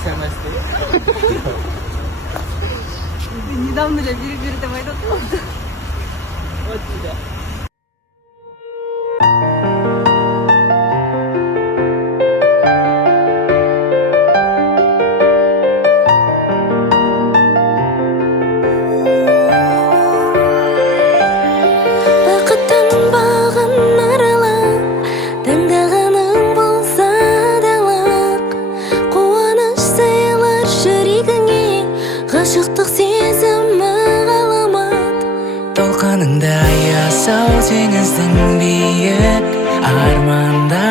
SMS değil. недавно же бери давай до того. Вот тебя. Ғашықтық сезімі ғаламат толқыныңда аясау теңіздің биік арманда